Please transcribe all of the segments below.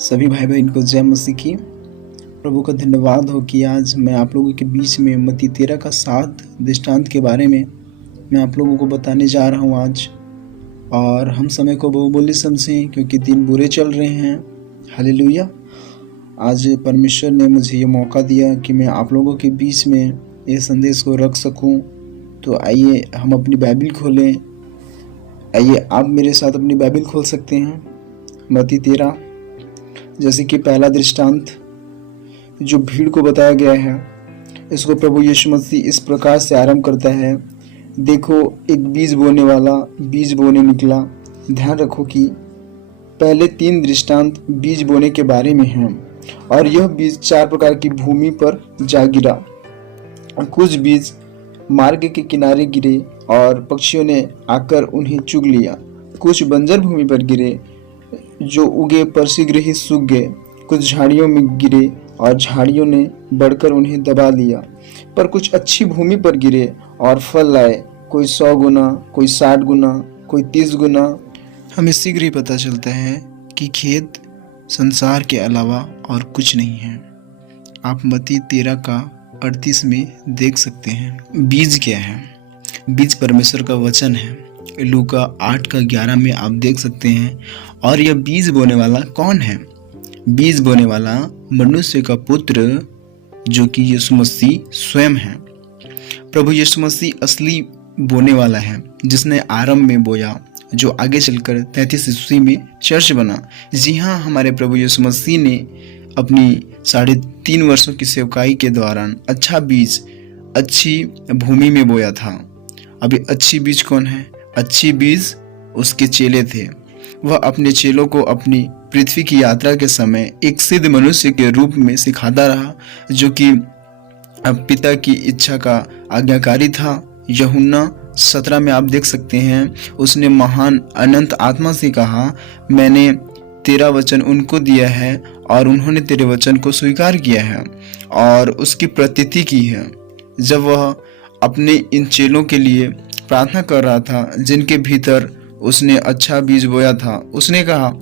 सभी भाई बहन को जय मसीह की। प्रभु का धन्यवाद हो कि आज मैं आप लोगों के बीच में मत्ती 13 का 7 दृष्टांत के बारे में मैं आप लोगों को बताने जा रहा हूँ आज। और हम समय को बहुमूल्य समझें क्योंकि दिन बुरे चल रहे हैं। हालेलुया। आज परमेश्वर ने मुझे ये मौका दिया कि मैं आप लोगों के बीच में ये संदेश को रख सकूं। तो आइए हम अपनी बाइबिल खोलें। आइए आप मेरे साथ अपनी बाइबिल खोल सकते हैं। मत्ती 13 जैसे कि पहला दृष्टांत जो भीड़ को बताया गया है, इसको प्रभु यीशु मसीह इस प्रकार से आरंभ करता है। देखो, एक बीज बोने वाला बीज बोने निकला। ध्यान रखो कि पहले 3 दृष्टांत बीज बोने के बारे में हैं और यह बीज 4 प्रकार की भूमि पर जा गिरा। कुछ बीज मार्ग के किनारे गिरे और पक्षियों ने आकर उन्हें चुग लिया। कुछ बंजर भूमि पर गिरे जो उगे पर शीघ्र ही सूख गए। कुछ झाड़ियों में गिरे और झाड़ियों ने बढ़कर उन्हें दबा लिया। पर कुछ अच्छी भूमि पर गिरे और फल लाए, कोई 100 गुना, कोई 60 गुना, कोई 30 गुना। हमें शीघ्र ही पता चलता है कि खेत संसार के अलावा और कुछ नहीं है। आप मत्ती 13 का 38 में देख सकते हैं। बीज क्या है? बीज परमेश्वर का वचन है। लूका 8 का 11 में आप देख सकते हैं। और यह बीज बोने वाला कौन है? बीज बोने वाला मनुष्य का पुत्र जो कि यीशु मसीह स्वयं है। प्रभु यीशु मसीह असली बोने वाला है जिसने आरंभ में बोया, जो आगे चलकर 33 ईस्वी में चर्च बना। जी हाँ, हमारे प्रभु यीशु मसीह ने अपनी 3.5 वर्षों की सेवकाई के दौरान अच्छा बीज अच्छी भूमि में बोया था। अभी अच्छी बीज कौन है? अच्छी बीज उसके चेले थे। वह अपने चेलों को अपनी पृथ्वी की यात्रा के समय एक सिद्ध मनुष्य के रूप में सिखाता रहा, जो कि पिता की इच्छा का आज्ञाकारी था। यूहन्ना 17 में आप देख सकते हैं, उसने महान अनंत आत्मा से कहा, मैंने तेरा वचन उनको दिया है और उन्होंने तेरे वचन को स्वीकार किया है और उसकी प्रतीति की है। जब वह अपने इन चेलों के लिए प्रार्थना कर रहा था जिनके भीतर उसने अच्छा बीज बोया था, उसने कहा,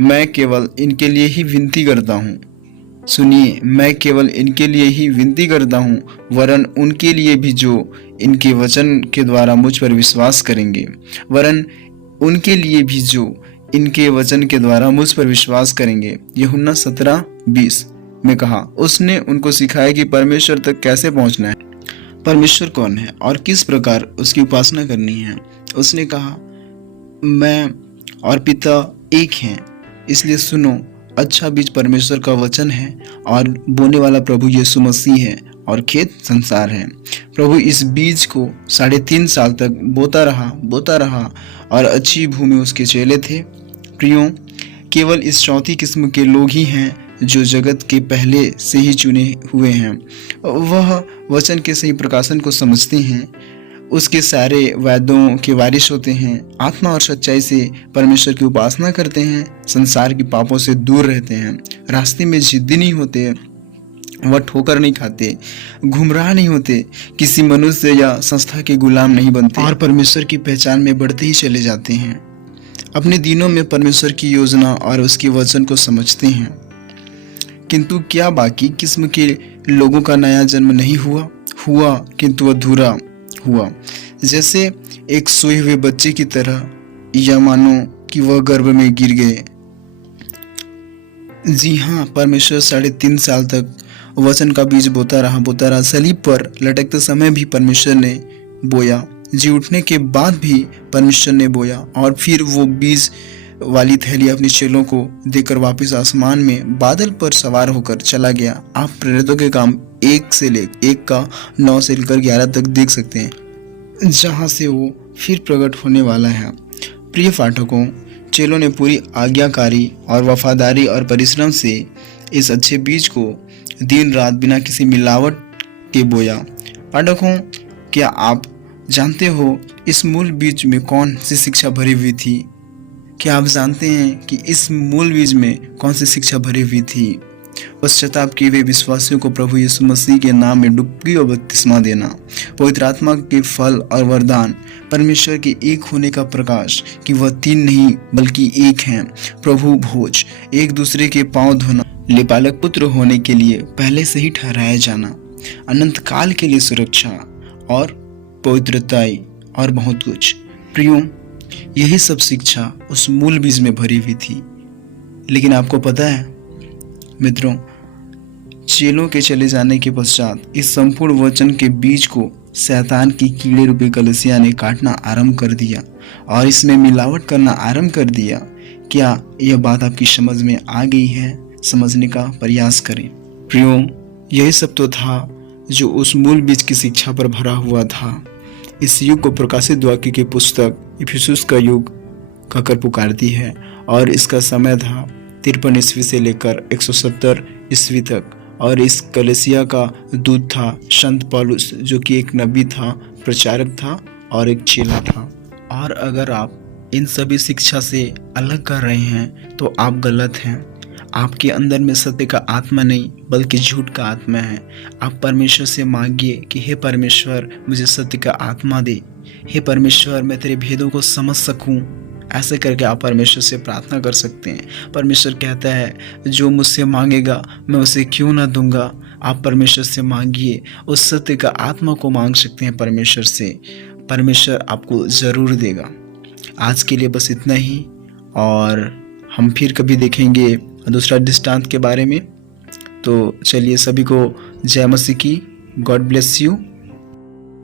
मैं केवल इनके लिए ही विनती करता हूँ। सुनिए, मैं केवल इनके लिए ही विनती करता हूँ, वरन उनके लिए भी जो इनके वचन के द्वारा मुझ पर विश्वास करेंगे। वरन उनके लिए भी जो इनके वचन के द्वारा मुझ पर विश्वास करेंगे। यूहन्ना 17:20 में कहा। उसने उनको सिखाया कि परमेश्वर तक कैसे पहुँचना है, परमेश्वर कौन है और किस प्रकार उसकी उपासना करनी है। उसने कहा, मैं और पिता एक हैं। इसलिए सुनो, अच्छा बीज परमेश्वर का वचन है और बोने वाला प्रभु यीशु मसीह है और खेत संसार है। प्रभु इस बीज को 3.5 साल तक बोता रहा और अच्छी भूमि उसके चेले थे। प्रियो, केवल इस चौथी किस्म के लोग ही हैं जो जगत के पहले से ही चुने हुए हैं। वह वचन के सही प्रकाशन को समझते हैं, उसके सारे वेदों के वारिस होते हैं, आत्मा और सच्चाई से परमेश्वर की उपासना करते हैं, संसार के पापों से दूर रहते हैं, रास्ते में जिद्दी नहीं होते, वह ठोकर नहीं खाते, गुमराह नहीं होते, किसी मनुष्य या संस्था के गुलाम नहीं बनते और परमेश्वर की पहचान में बढ़ते ही चले जाते हैं। अपने दिनों में परमेश्वर की योजना और उसके वचन को समझते हैं। किंतु क्या बाकी किस्म के लोगों का नया जन्म नहीं हुआ किंतु अधूरा हुआ, जैसे एक सोए हुए बच्चे की तरह, या मानो कि वह गर्भ में गिर गए। जी हाँ, परमेश्वर 3.5 साल तक वचन का बीज बोता रहा। सलीब पर लटकते समय भी परमेश्वर ने बोया, जी उठने के बाद भी परमेश्वर ने बोया और फिर वो बीज वाली थैली अपने चेलों को देकर वापस आसमान में बादल पर सवार होकर चला गया। आप प्रेरितों के काम 1 का 9 से लेकर 11 तक देख सकते हैं, जहां से वो फिर प्रकट होने वाला है। प्रिय पाठकों, चेलों ने पूरी आज्ञाकारी और वफादारी और परिश्रम से इस अच्छे बीज को दिन रात बिना किसी मिलावट के बोया। पाठकों, क्या आप जानते हो इस मूल बीज में कौन सी शिक्षा भरी हुई थी? क्या आप जानते हैं कि इस मूल बीज में कौन सी शिक्षा भरी हुई थी? पश्चाताप किए हुए विश्वासियों को प्रभु यीशु मसीह के नाम में डुबकी और बपतिस्मा देना, पवित्र आत्मा के फल और वरदान, परमेश्वर के एक होने का प्रकाश कि वह तीन नहीं बल्कि एक हैं, प्रभु भोज, एक दूसरे के पांव धोना, लिपालक पुत्र होने के लिए पहले से ही ठहराया जाना, अनंत काल के लिए सुरक्षा और पवित्रताई और बहुत कुछ। प्रियो, यही सब शिक्षा उस मूल बीज में भरी हुई थी। लेकिन आपको पता है मित्रों, चेलों के चले जाने के पश्चात इस संपूर्ण वचन के बीज को शैतान की कीड़े रूपी कलीसिया ने काटना आरंभ कर दिया और इसमें मिलावट करना आरंभ कर दिया। क्या यह बात आपकी समझ में आ गई है? समझने का प्रयास करें। प्रियो, यही सब तो था जो उस मूल बीज की शिक्षा पर भरा हुआ था। इस युग को प्रकाशित वाक्य की पुस्तक इफिसुस का युग कहकर पुकारती है और इसका समय था 53 ईस्वी से लेकर 170 ईस्वी तक। और इस कलीसिया का दूत था संत पौलुस, जो कि एक नबी था, प्रचारक था और एक चेला था। और अगर आप इन सभी शिक्षा से अलग कर रहे हैं तो आप गलत हैं। आपके अंदर में सत्य का आत्मा नहीं बल्कि झूठ का आत्मा है। आप परमेश्वर से मांगिए कि हे परमेश्वर, मुझे सत्य का आत्मा दे। हे परमेश्वर, मैं तेरे भेदों को समझ सकूं। ऐसे करके आप परमेश्वर से प्रार्थना कर सकते हैं। परमेश्वर कहता है, जो मुझसे मांगेगा मैं उसे क्यों ना दूंगा। आप परमेश्वर से मांगिए, उस सत्य का आत्मा को मांग सकते हैं परमेश्वर से। परमेश्वर आपको ज़रूर देगा। आज के लिए बस इतना ही, और हम फिर कभी देखेंगे दूसरा दृष्टांत के बारे में। तो चलिए, सभी को जय मसीह की। God bless you.